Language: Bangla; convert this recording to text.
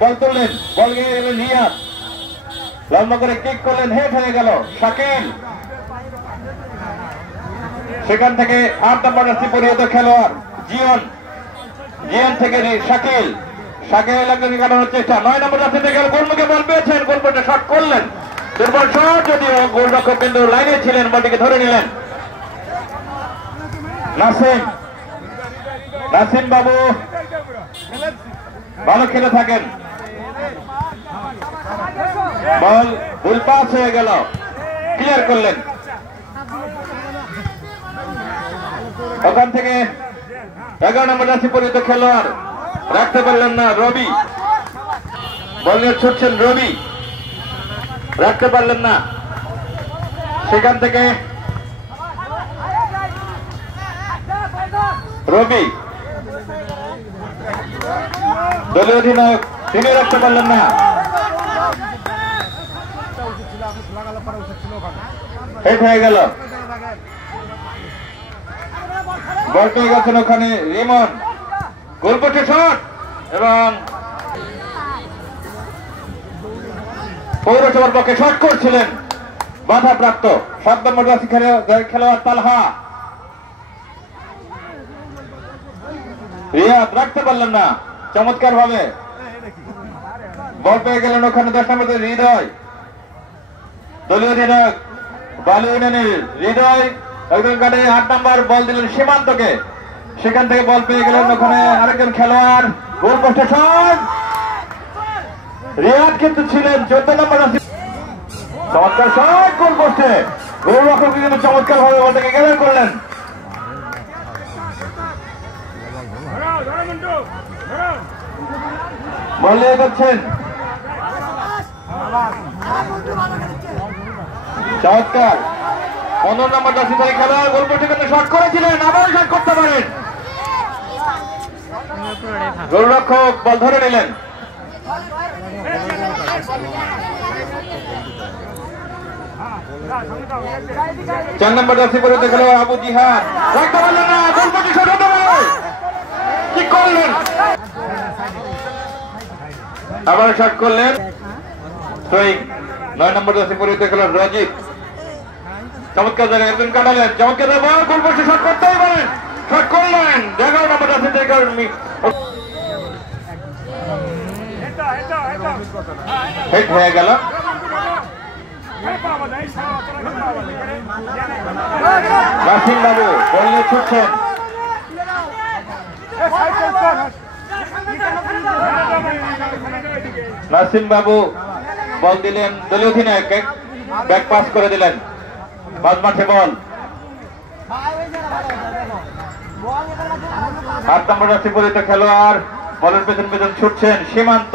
বল তুললেন, বল গিয়ে গেলেন রিয়াদ, লম্বা করে কিক করলেন, হেড হয়ে গেল শাকিল। সেখান থেকে 8 নম্বর জার্সি পরিহিত খেলোয়াড় জিয়ন, জিয়ন থেকে শাকিল, শাকিল লাগলেন কাটানোর চেষ্টা। 9 নম্বর জার্সি থেকে গোলমুখে বল পেয়েছেন, গোলপোস্টে শট করলেন, দুর্বল শট, যদিও গোলরক্ষক কিন্তু লাইনে ছিলেন, বলটিকে ধরে নিলেন। নাসিম, নাসিম বাবু ভালো খেলে থাকেন, বল ভুল পাস হয়ে গেল, ক্লিয়ার করলেন। ওখান থেকে 11 নম্বর জার্সি পরিহিত খেলোয়াড় রাখতে পারলেন না রবি, বল নিয়ে ছুটছেন রবি, রাখতে পারলেন না। সেখান থেকে রবি দলীয় অধিনায়ক, তিনি রাখতে পারলেন না, হেড হয়ে গেল। বল পেয়ে গেছেন ওখানে রিমন, গোলপোস্টে শট এবং পৌরসভার পক্ষে শট করছিলেন, বাধাপ্রাপ্ত। 7 নম্বর জার্সি খেলোয়াড় তালহা, রিয়াদ রাখতে পারলেন না চমৎকার ভাবে, বল পেয়ে গেলেন ওখানে 10 নম্বর হৃদয়, দলীয় অধিনায়ক বালু ইউনিয়নের হৃদয় একজন কাটে 8 নম্বর বল দিলেন সীমান্তকে। সেখান থেকে বল পেয়ে গেলেন ওখানে আরেকজন খেলোয়াড়, গোলপোস্টে শট, রিয়াদ কিন্তু ছিলেন 14 নম্বর, চমৎকার শট গোলপোস্টে, গোলরক্ষক কিন্তু চমৎকার ভাবে বলটাকে ক্লিয়ার করলেন। বল নিয়ে যাচ্ছেন, চমৎকার 15 নম্বর জার্সি পরে খেলোয়াড় গোলপোস্টে কিন্তু শট করেছিলেন, আবার শট করতে পারেন, গোলরক্ষক বল ধরে নিলেন। 4 নম্বর জার্সি পরিহিত খেলোয়াড় আবু জিহাদ রাখতে পারলেন না, গোলপোস্টে শট হতে পারে, কি করলেন, আবার শট করলেন। 9 নম্বর জার্সি পরিহিত খেলোয়াড় রাজীব, চমৎকার জায়গায় একজন কাটালেন, চমৎকার বল, গোলপোস্টে শট করতেই পারেন, শট করলেন। 11 নম্বর জার্সি থেকে হেড হয়ে গেল। নাসিম বাবু বল নিয়ে ছুটছেন, নাসিম বাবু বল দিলেন দলীয় অধিনায়ককে, ব্যাক পাস করে দিলেন, মাঝ মাঠে বল। 8 নম্বর জার্সি পরিহিত খেলোয়াড় বলের পেছন পেছন ছুটছেন সীমান্ত।